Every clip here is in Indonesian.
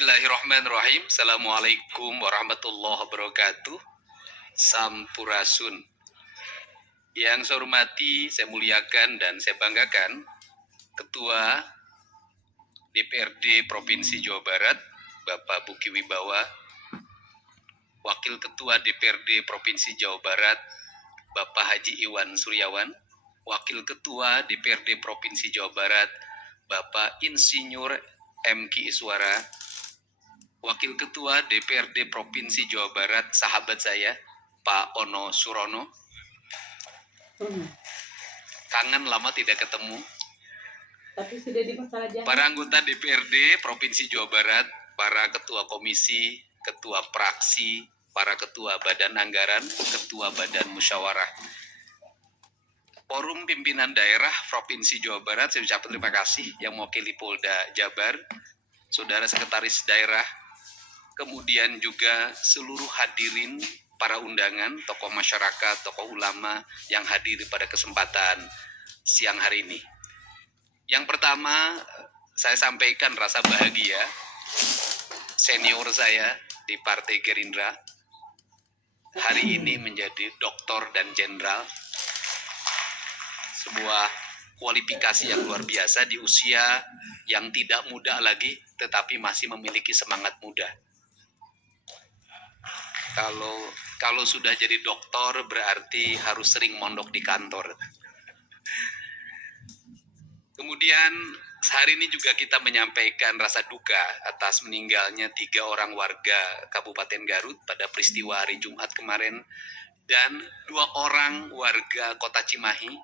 Bismillahirrahmanirrahim. Assalamualaikum warahmatullahi wabarakatuh. Sampurasun. Yang saya hormati, saya muliakan dan saya banggakan Ketua DPRD Provinsi Jawa Barat, Bapak Buki Wibawa, Wakil Ketua DPRD Provinsi Jawa Barat, Bapak Haji Iwan Suryawan, Wakil Ketua DPRD Provinsi Jawa Barat, Bapak Insinyur M.Ki Iswara, Wakil Ketua DPRD Provinsi Jawa Barat, sahabat saya, Pak Ono Surono. Kangen lama tidak ketemu. Tapi sudah dipersalahkan. Para anggota DPRD Provinsi Jawa Barat, para ketua komisi, ketua praksi, para ketua badan anggaran, ketua badan musyawarah. Forum pimpinan daerah Provinsi Jawa Barat, saya ucapkan terima kasih yang mewakili Polda Jabar, saudara sekretaris daerah, kemudian juga seluruh hadirin para undangan, tokoh masyarakat, tokoh ulama yang hadir pada kesempatan siang hari ini. Yang pertama, saya sampaikan rasa bahagia senior saya di Partai Gerindra hari ini menjadi doktor dan jenderal. Sebuah kualifikasi yang luar biasa di usia yang tidak muda lagi, tetapi masih memiliki semangat muda. Kalau sudah jadi doktor berarti harus sering mondok di kantor. Kemudian hari ini juga kita menyampaikan rasa duka atas meninggalnya 3 orang warga Kabupaten Garut pada peristiwa hari Jumat kemarin, dan 2 orang warga Kota Cimahi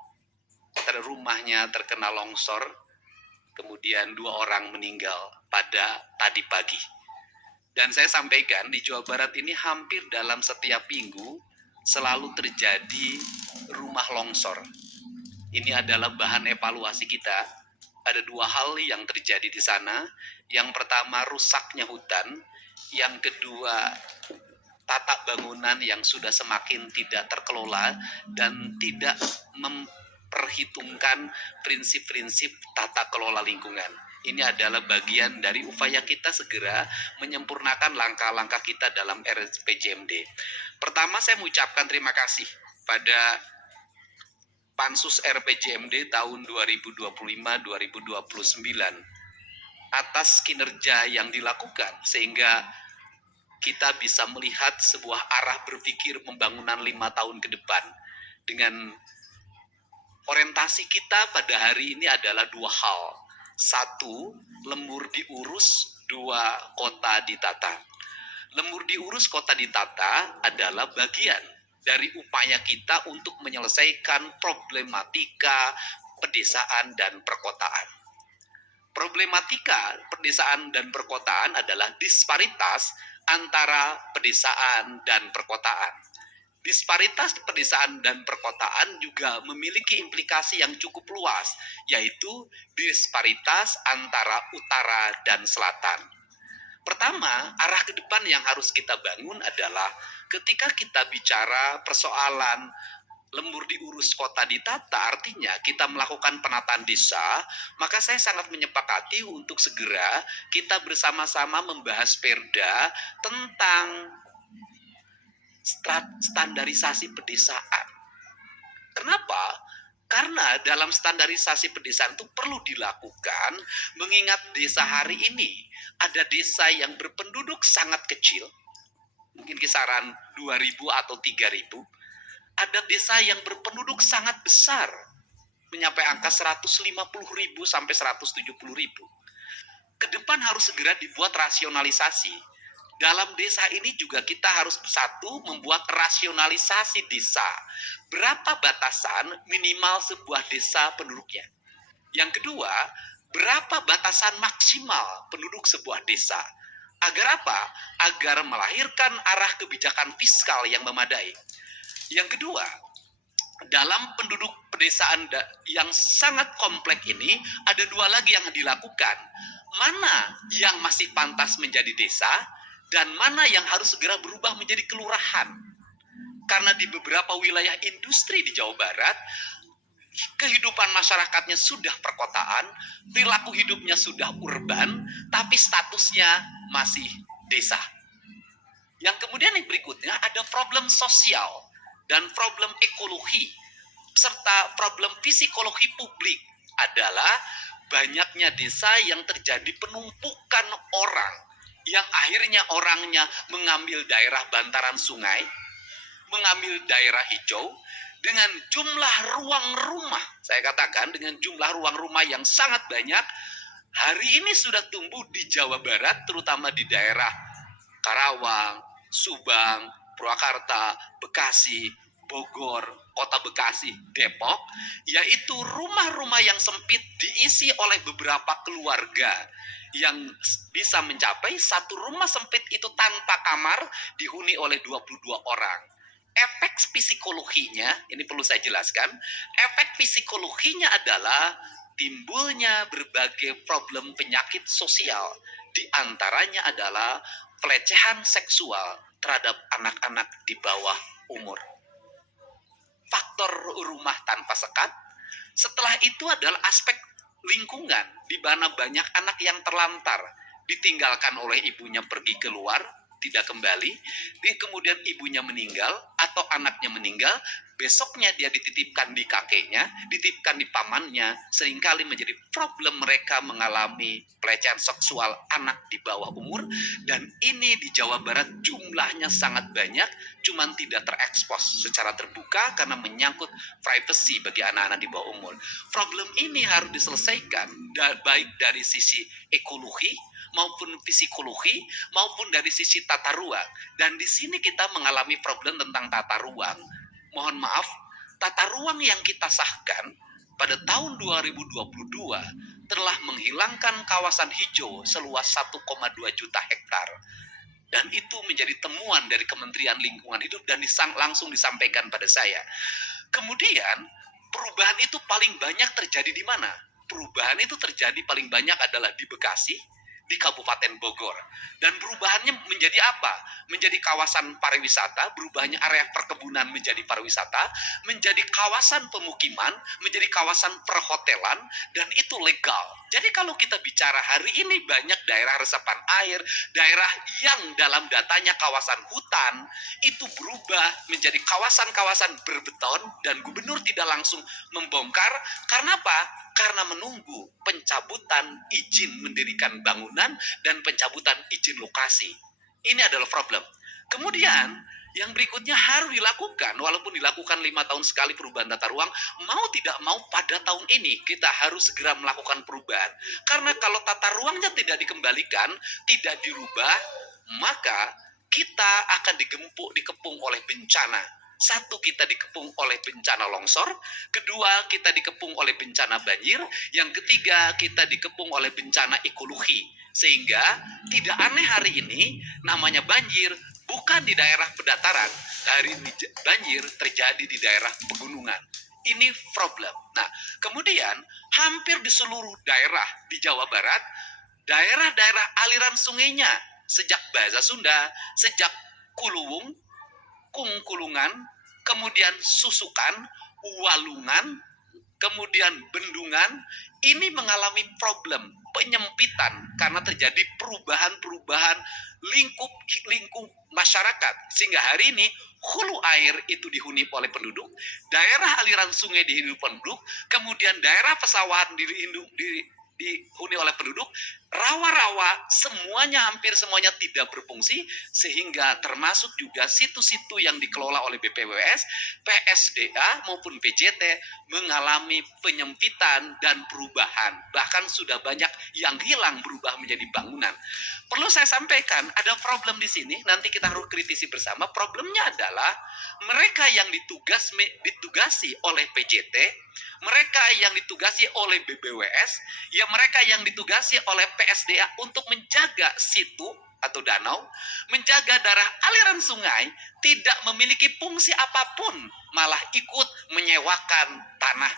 rumahnya terkena longsor, kemudian 2 orang meninggal pada tadi pagi. Dan saya sampaikan di Jawa Barat ini hampir dalam setiap minggu selalu terjadi rumah longsor. Ini adalah bahan evaluasi kita. Ada 2 hal yang terjadi di sana. Yang pertama, rusaknya hutan. Yang kedua, tata bangunan yang sudah semakin tidak terkelola dan tidak memperhitungkan prinsip-prinsip tata kelola lingkungan. Ini adalah bagian dari upaya kita segera menyempurnakan langkah-langkah kita dalam RPJMD. Pertama, saya mengucapkan terima kasih pada Pansus RPJMD tahun 2025-2029 atas kinerja yang dilakukan sehingga kita bisa melihat sebuah arah berpikir pembangunan 5 tahun ke depan. Dengan orientasi kita pada hari ini adalah 2 hal. 1, lembur diurus, 2, kota ditata. Lembur diurus, kota ditata adalah bagian dari upaya kita untuk menyelesaikan problematika pedesaan dan perkotaan. Problematika pedesaan dan perkotaan adalah disparitas antara pedesaan dan perkotaan. Disparitas pedesaan dan perkotaan juga memiliki implikasi yang cukup luas, yaitu disparitas antara utara dan selatan. Pertama, arah ke depan yang harus kita bangun adalah ketika kita bicara persoalan lembur diurus kota ditata, artinya kita melakukan penataan desa, maka saya sangat menyepakati untuk segera kita bersama-sama membahas perda tentang standarisasi pedesaan. Kenapa? Karena dalam standarisasi pedesaan itu perlu dilakukan mengingat desa hari ini ada desa yang berpenduduk sangat kecil, mungkin kisaran 2.000 atau 3.000. Ada desa yang berpenduduk sangat besar, mencapai angka 150.000 sampai 170.000. Ke depan harus segera dibuat rasionalisasi. Dalam desa ini juga kita harus membuat rasionalisasi desa. Berapa batasan minimal sebuah desa penduduknya? Yang kedua, berapa batasan maksimal penduduk sebuah desa? Agar apa? Agar melahirkan arah kebijakan fiskal yang memadai. Yang kedua, dalam penduduk pedesaan yang sangat kompleks ini, ada 2 lagi yang dilakukan. Mana yang masih pantas menjadi desa, dan mana yang harus segera berubah menjadi kelurahan. Karena di beberapa wilayah industri di Jawa Barat, kehidupan masyarakatnya sudah perkotaan, perilaku hidupnya sudah urban, tapi statusnya masih desa. Yang kemudian yang berikutnya ada problem sosial dan problem ekologi serta problem psikologi publik adalah banyaknya desa yang terjadi penumpukan orang yang akhirnya orangnya mengambil daerah bantaran sungai, mengambil daerah hijau dengan jumlah ruang rumah. Saya katakan dengan jumlah ruang rumah yang sangat banyak. Hari ini sudah tumbuh di Jawa Barat, terutama di daerah Karawang, Subang, Purwakarta, Bekasi, Bogor, Kota Bekasi, Depok, yaitu rumah-rumah yang sempit diisi oleh beberapa keluarga yang bisa mencapai satu rumah sempit itu tanpa kamar dihuni oleh 22 orang. Efek psikologinya, ini perlu saya jelaskan, efek psikologinya adalah timbulnya berbagai problem penyakit sosial. Di antaranya adalah pelecehan seksual terhadap anak-anak di bawah umur. Faktor rumah tanpa sekat. Setelah itu adalah aspek lingkungan, di mana banyak anak yang terlantar, ditinggalkan oleh ibunya pergi keluar, tidak kembali, kemudian ibunya meninggal atau anaknya meninggal, besoknya dia dititipkan di kakeknya, dititipkan di pamannya, seringkali menjadi problem mereka mengalami pelecehan seksual anak di bawah umur, dan ini di Jawa Barat jumlahnya sangat banyak, cuman tidak terekspos secara terbuka karena menyangkut privacy bagi anak-anak di bawah umur. Problem ini harus diselesaikan baik dari sisi ekologi maupun psikologi maupun dari sisi tata ruang. Dan di sini kita mengalami problem tentang tata ruang. Mohon maaf, tata ruang yang kita sahkan pada tahun 2022 telah menghilangkan kawasan hijau seluas 1,2 juta hektar. Dan itu menjadi temuan dari Kementerian Lingkungan Hidup dan langsung disampaikan pada saya. Kemudian, perubahan itu paling banyak terjadi di mana? Perubahan itu terjadi paling banyak adalah di Bekasi, di Kabupaten Bogor. Dan perubahannya menjadi apa? Menjadi kawasan pariwisata, berubahnya area perkebunan menjadi pariwisata, menjadi kawasan pemukiman, menjadi kawasan perhotelan, dan itu legal. Jadi kalau kita bicara hari ini banyak daerah resapan air, daerah yang dalam datanya kawasan hutan, itu berubah menjadi kawasan-kawasan berbeton, dan gubernur tidak langsung membongkar. Karena apa? Karena menunggu pencabutan izin mendirikan bangunan dan pencabutan izin lokasi. Ini adalah problem. Kemudian yang berikutnya harus dilakukan, walaupun dilakukan 5 tahun sekali perubahan tata ruang, mau tidak mau pada tahun ini kita harus segera melakukan perubahan. Karena kalau tata ruangnya tidak dikembalikan, tidak dirubah, maka kita akan dikepung oleh bencana. Satu, kita dikepung oleh bencana longsor. Kedua, kita dikepung oleh bencana banjir. Yang ketiga, kita dikepung oleh bencana ekologi. Sehingga tidak aneh hari ini namanya banjir bukan di daerah pedataran. Hari ini banjir terjadi di daerah pegunungan. Ini problem. Nah, kemudian hampir di seluruh daerah di Jawa Barat, daerah-daerah aliran sungainya, sejak Bahasa Sunda, sejak Kuluwung, Kungkulungan, kemudian Susukan, Walungan, kemudian Bendungan, ini mengalami problem penyempitan karena terjadi perubahan-perubahan lingkup masyarakat. Sehingga hari ini hulu air itu dihuni oleh penduduk, daerah aliran sungai dihuni penduduk, kemudian daerah pesawahan dihuni oleh penduduk, rawa-rawa hampir semuanya tidak berfungsi, sehingga termasuk juga situ-situ yang dikelola oleh BPWS, PSDA maupun PJT mengalami penyempitan dan perubahan. Bahkan sudah banyak yang hilang berubah menjadi bangunan. Perlu saya sampaikan, ada problem di sini, nanti kita harus kritisi bersama. Problemnya adalah mereka yang ditugasi oleh PJT, mereka yang ditugasi oleh BBWS, ya mereka yang ditugasi oleh PSDA untuk menjaga situ atau danau, menjaga daerah aliran sungai, tidak memiliki fungsi apapun, malah ikut menyewakan tanah,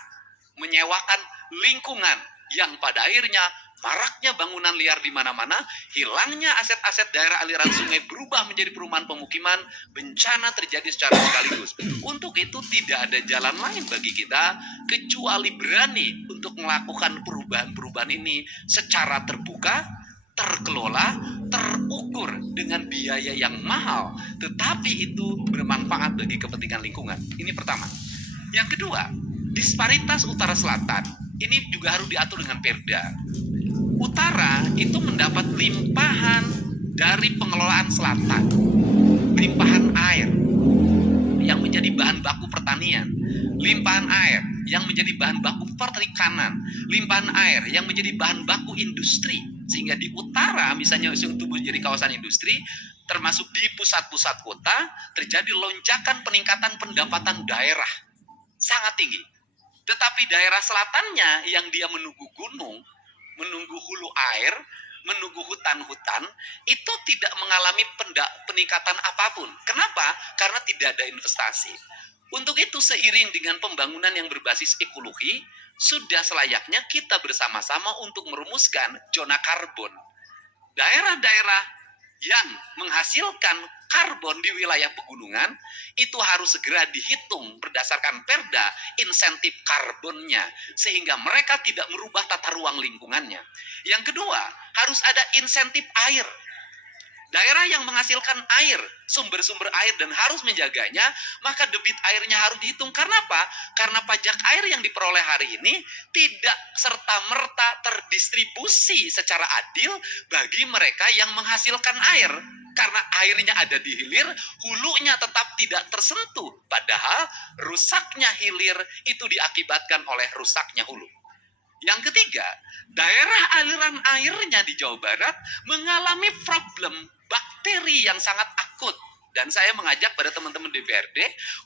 menyewakan lingkungan yang pada akhirnya maraknya bangunan liar di mana-mana, hilangnya aset-aset daerah aliran sungai berubah menjadi perumahan pemukiman, bencana terjadi secara sekaligus. Untuk itu tidak ada jalan lain bagi kita kecuali berani untuk melakukan perubahan-perubahan ini secara terbuka, terkelola, terukur dengan biaya yang mahal, tetapi itu bermanfaat bagi kepentingan lingkungan. Ini pertama. Yang kedua, disparitas utara selatan ini juga harus diatur dengan perda. Utara itu mendapat limpahan dari pengelolaan selatan, limpahan air yang menjadi bahan baku pertanian, limpahan air yang menjadi bahan baku perikanan, limpahan air yang menjadi bahan baku industri. Sehingga di utara misalnya yang tumbuh jadi kawasan industri, termasuk di pusat-pusat kota, terjadi lonjakan peningkatan pendapatan daerah sangat tinggi. Tetapi daerah selatannya yang dia menunggu gunung, menunggu hulu air, menunggu hutan-hutan, itu tidak mengalami peningkatan apapun. Kenapa? Karena tidak ada investasi. Untuk itu seiring dengan pembangunan yang berbasis ekologi, sudah selayaknya kita bersama-sama untuk merumuskan zona karbon. Daerah-daerah yang menghasilkan karbon di wilayah pegunungan itu harus segera dihitung berdasarkan perda insentif karbonnya sehingga mereka tidak merubah tata ruang lingkungannya. Yang kedua, harus ada insentif air. Daerah yang menghasilkan air, sumber-sumber air dan harus menjaganya, maka debit airnya harus dihitung. Karena apa? Karena pajak air yang diperoleh hari ini tidak serta-merta terdistribusi secara adil bagi mereka yang menghasilkan air. Karena airnya ada di hilir, hulunya tetap tidak tersentuh. Padahal rusaknya hilir itu diakibatkan oleh rusaknya hulu. Yang ketiga, daerah aliran airnya di Jawa Barat mengalami problem bakteri yang sangat akut. Dan saya mengajak pada teman-teman DPRD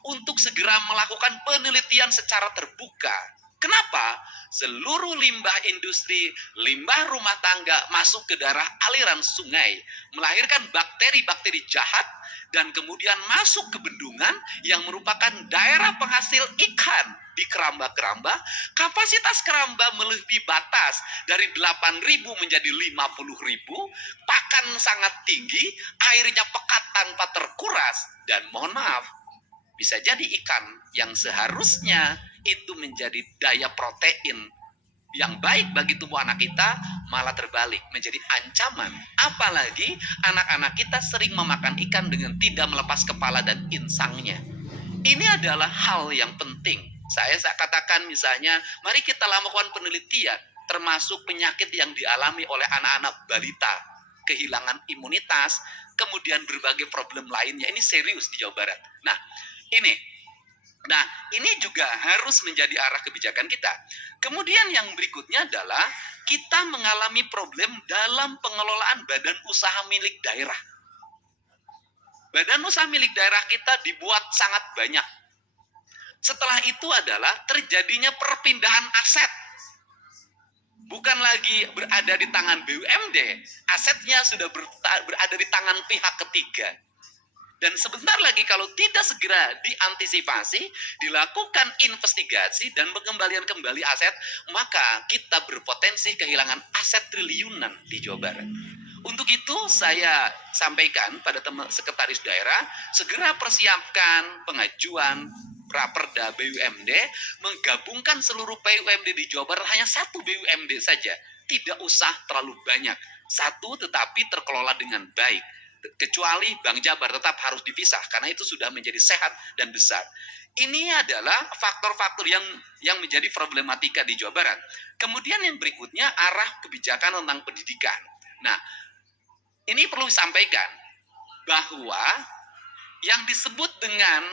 untuk segera melakukan penelitian secara terbuka. Kenapa? Seluruh limbah industri, limbah rumah tangga masuk ke daerah aliran sungai, melahirkan bakteri-bakteri jahat, dan kemudian masuk ke bendungan yang merupakan daerah penghasil ikan di keramba-keramba. Kapasitas keramba melebihi batas dari 8.000 menjadi 50.000, pakan sangat tinggi, airnya pekat tanpa terkuras, dan mohon maaf, bisa jadi ikan yang seharusnya itu menjadi daya protein yang baik bagi tubuh anak kita malah terbalik menjadi ancaman. Apalagi anak-anak kita sering memakan ikan dengan tidak melepas kepala dan insangnya. Ini adalah hal yang penting. Saya katakan misalnya, mari kita lakukan penelitian termasuk penyakit yang dialami oleh anak-anak balita, kehilangan imunitas, kemudian berbagai problem lainnya. Ini serius di Jawa Barat. Ini juga harus menjadi arah kebijakan kita. Kemudian yang berikutnya adalah kita mengalami problem dalam pengelolaan badan usaha milik daerah. Badan usaha milik daerah kita dibuat sangat banyak. Setelah itu adalah terjadinya perpindahan aset. Bukan lagi berada di tangan BUMD, asetnya sudah berada di tangan pihak ketiga. Dan sebentar lagi kalau tidak segera diantisipasi, dilakukan investigasi dan pengembalian kembali aset, maka kita berpotensi kehilangan aset triliunan di Jawa Barat. Untuk itu saya sampaikan pada teman sekretaris daerah, segera persiapkan pengajuan Raperda BUMD, menggabungkan seluruh BUMD di Jawa Barat hanya satu BUMD saja. Tidak usah terlalu banyak. Satu tetapi terkelola dengan baik. Kecuali Bank Jabar tetap harus dipisah karena itu sudah menjadi sehat dan besar. Ini adalah faktor-faktor yang menjadi problematika di Jawa Barat. Kemudian yang berikutnya arah kebijakan tentang pendidikan. Nah, ini perlu disampaikan bahwa yang disebut dengan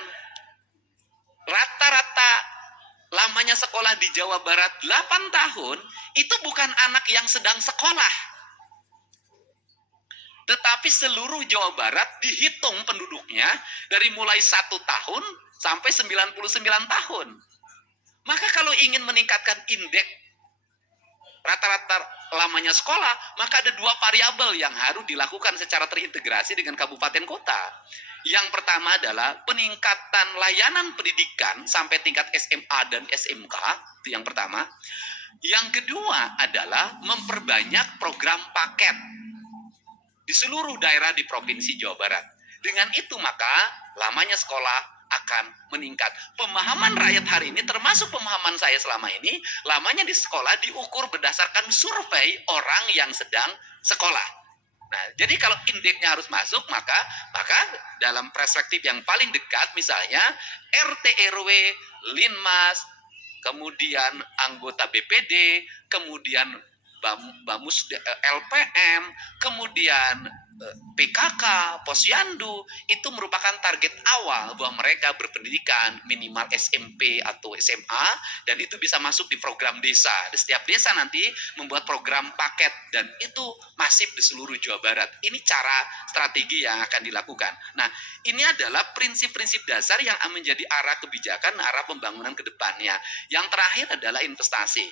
rata-rata lamanya sekolah di Jawa Barat 8 tahun itu bukan anak yang sedang sekolah. Tetapi seluruh Jawa Barat dihitung penduduknya dari mulai 1 tahun sampai 99 tahun. Maka kalau ingin meningkatkan indeks rata-rata lamanya sekolah, maka ada 2 variabel yang harus dilakukan secara terintegrasi dengan kabupaten kota. Yang pertama adalah peningkatan layanan pendidikan sampai tingkat SMA dan SMK, itu yang pertama. Yang kedua adalah memperbanyak program paket di seluruh daerah di Provinsi Jawa Barat. Dengan itu maka lamanya sekolah akan meningkat. Pemahaman rakyat hari ini termasuk pemahaman saya selama ini, lamanya di sekolah diukur berdasarkan survei orang yang sedang sekolah. Nah, jadi kalau indeksnya harus masuk, maka dalam perspektif yang paling dekat, misalnya RT RW, Linmas, kemudian anggota BPD, kemudian Bamus LPM, kemudian PKK, Posyandu, itu merupakan target awal bahwa mereka berpendidikan minimal SMP atau SMA, dan itu bisa masuk di program desa. Di setiap desa nanti membuat program paket, dan itu masif di seluruh Jawa Barat. Ini cara strategi yang akan dilakukan. Nah, ini adalah prinsip-prinsip dasar yang menjadi arah kebijakan, arah pembangunan ke depannya. Yang terakhir adalah investasi.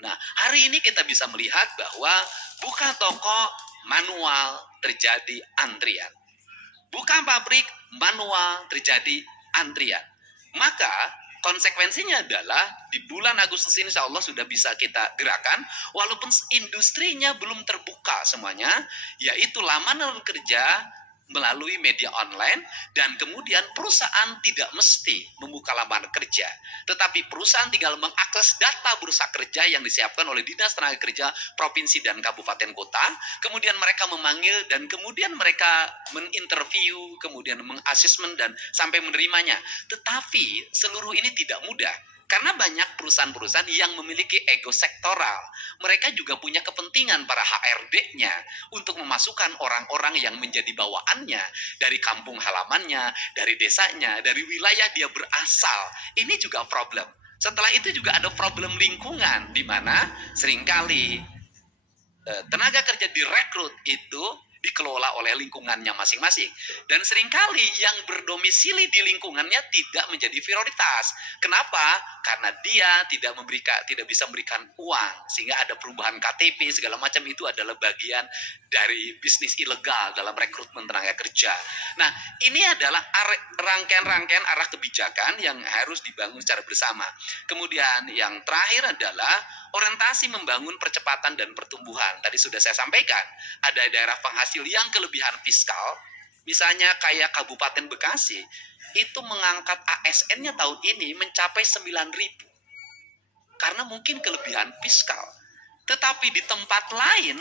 Nah, hari ini kita bisa melihat bahwa buka toko manual terjadi antrian. Buka pabrik manual terjadi antrian. Maka konsekuensinya adalah di bulan Agustus ini insya Allah sudah bisa kita gerakan, walaupun industrinya belum terbuka semuanya, yaitu lamanan kerja melalui media online, dan kemudian perusahaan tidak mesti membuka lamaran kerja, tetapi perusahaan tinggal mengakses data bursa kerja yang disiapkan oleh Dinas Tenaga Kerja Provinsi dan Kabupaten Kota, kemudian mereka memanggil dan kemudian mereka menginterview, kemudian mengasesmen dan sampai menerimanya. Tetapi seluruh ini tidak mudah. Karena banyak perusahaan-perusahaan yang memiliki ego sektoral. Mereka juga punya kepentingan para HRD-nya untuk memasukkan orang-orang yang menjadi bawaannya dari kampung halamannya, dari desanya, dari wilayah dia berasal. Ini juga problem. Setelah itu juga ada problem lingkungan, di mana seringkali tenaga kerja direkrut itu dikelola oleh lingkungannya masing-masing. Dan seringkali yang berdomisili di lingkungannya tidak menjadi prioritas. Kenapa? Karena dia tidak bisa memberikan uang, sehingga ada perubahan KTP segala macam. Itu adalah bagian dari bisnis ilegal dalam rekrutmen tenaga kerja. Nah, ini adalah rangkaian-rangkaian arah kebijakan yang harus dibangun secara bersama. Kemudian yang terakhir adalah orientasi membangun percepatan dan pertumbuhan. Tadi sudah saya sampaikan, ada daerah penghasil yang kelebihan fiskal, misalnya kayak Kabupaten Bekasi, itu mengangkat ASN-nya tahun ini mencapai 9.000. Karena mungkin kelebihan fiskal. Tetapi di tempat lain,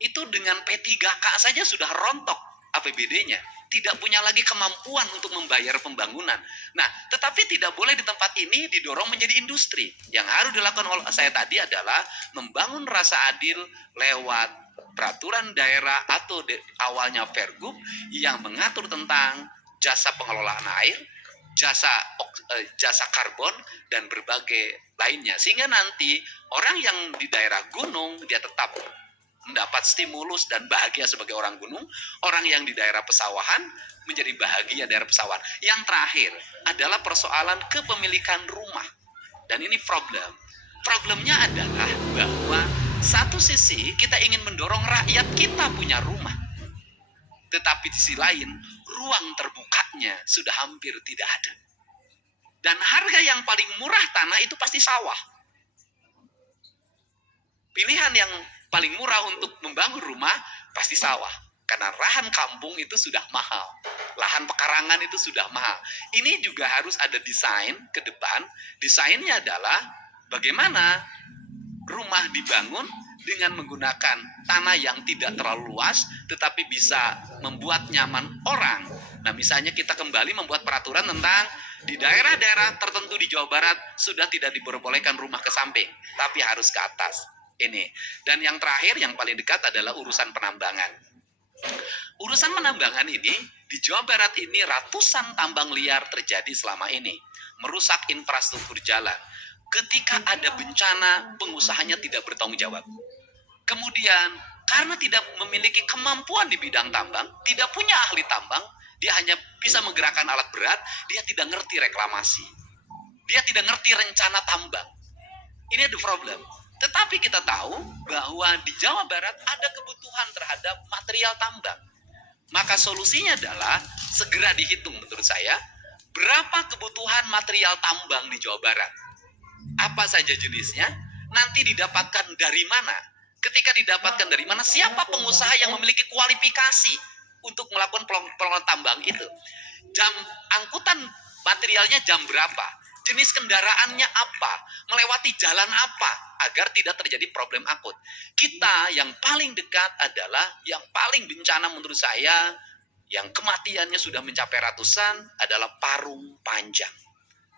itu dengan P3K saja sudah rontok APBD-nya. Tidak punya lagi kemampuan untuk membayar pembangunan. Nah, tetapi tidak boleh di tempat ini didorong menjadi industri. Yang harus dilakukan oleh saya tadi adalah membangun rasa adil lewat peraturan daerah atau awalnya Pergub yang mengatur tentang jasa pengelolaan air, jasa karbon, dan berbagai lainnya. Sehingga nanti orang yang di daerah gunung dia tetap mendapat stimulus dan bahagia sebagai orang gunung, orang yang di daerah pesawahan menjadi bahagia daerah pesawahan. Yang terakhir adalah persoalan kepemilikan rumah. Dan ini problem. Problemnya adalah bahwa satu sisi kita ingin mendorong rakyat kita punya rumah. Tetapi di sisi lain, ruang terbukanya sudah hampir tidak ada. Dan harga yang paling murah tanah itu pasti sawah. Pilihan yang paling murah untuk membangun rumah pasti sawah. Karena lahan kampung itu sudah mahal. Lahan pekarangan itu sudah mahal. Ini juga harus ada desain ke depan. Desainnya adalah bagaimana rumah dibangun dengan menggunakan tanah yang tidak terlalu luas, tetapi bisa membuat nyaman orang. Nah, misalnya kita kembali membuat peraturan tentang di daerah-daerah tertentu di Jawa Barat sudah tidak diperbolehkan rumah ke samping, tapi harus ke atas. Ini. Dan yang terakhir, yang paling dekat adalah urusan penambangan. Urusan penambangan ini, di Jawa Barat ini ratusan tambang liar terjadi selama ini. Merusak infrastruktur jalan. Ketika ada bencana, pengusahanya tidak bertanggung jawab. Kemudian, karena tidak memiliki kemampuan di bidang tambang, tidak punya ahli tambang, dia hanya bisa menggerakkan alat berat, dia tidak ngerti reklamasi. Dia tidak ngerti rencana tambang. Ini ada problem. Tetapi kita tahu bahwa di Jawa Barat ada kebutuhan terhadap material tambang. Maka solusinya adalah segera dihitung menurut saya, berapa kebutuhan material tambang di Jawa Barat. apa saja jenisnya, nanti didapatkan dari mana. Ketika didapatkan dari mana, siapa pengusaha yang memiliki kualifikasi untuk melakukan pelonggaran tambang itu. Jam angkutan materialnya jam berapa, jenis kendaraannya apa, melewati jalan apa, agar tidak terjadi problem akut. Kita yang paling dekat adalah, yang paling bencana menurut saya, yang kematiannya sudah mencapai ratusan, adalah parung panjang.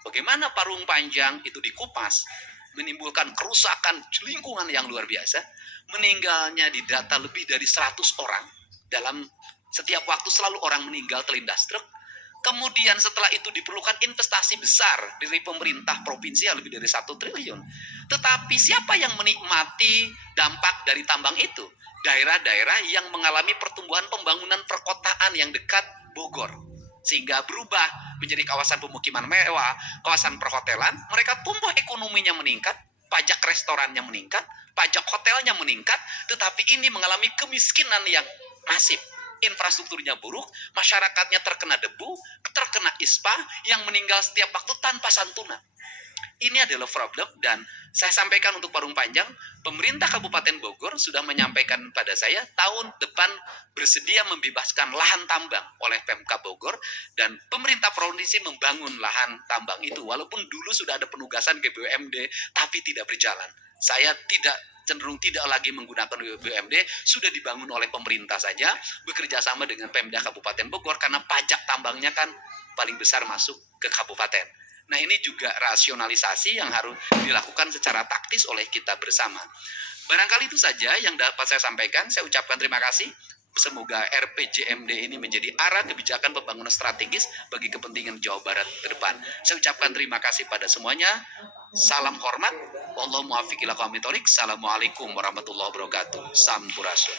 Bagaimana parung panjang itu dikupas, menimbulkan kerusakan lingkungan yang luar biasa. Meninggalnya di data lebih dari 100 orang. Dalam setiap waktu selalu orang meninggal terlindas truk. Kemudian setelah itu diperlukan investasi besar dari pemerintah provinsi yang lebih dari 1 triliun. Tetapi siapa yang menikmati dampak dari tambang itu? Daerah-daerah yang mengalami pertumbuhan pembangunan perkotaan yang dekat Bogor. Sehingga berubah menjadi kawasan pemukiman mewah, kawasan perhotelan, mereka tumbuh ekonominya meningkat, pajak restorannya meningkat, pajak hotelnya meningkat, tetapi ini mengalami kemiskinan yang masif. Infrastrukturnya buruk, masyarakatnya terkena debu, terkena ispa, yang meninggal setiap waktu tanpa santunan. Ini adalah problem, dan saya sampaikan untuk parung panjang, pemerintah Kabupaten Bogor sudah menyampaikan pada saya tahun depan bersedia membebaskan lahan tambang oleh Pemkab Bogor, dan pemerintah provinsi membangun lahan tambang itu. Walaupun dulu sudah ada penugasan ke BUMD, tapi tidak berjalan. Saya cenderung tidak lagi menggunakan BUMD, sudah dibangun oleh pemerintah saja, bekerja sama dengan Pemda Kabupaten Bogor, karena pajak tambangnya kan paling besar masuk ke kabupaten. Nah, ini juga rasionalisasi yang harus dilakukan secara taktis oleh kita bersama. Barangkali itu saja yang dapat saya sampaikan. Saya ucapkan terima kasih. Semoga RPJMD ini menjadi arah kebijakan pembangunan strategis bagi kepentingan Jawa Barat ke depan. Saya ucapkan terima kasih pada semuanya. Salam hormat. Wallahu muwaffiq ila aqwamit thoriq. Assalamualaikum warahmatullahi wabarakatuh. Sampurasun.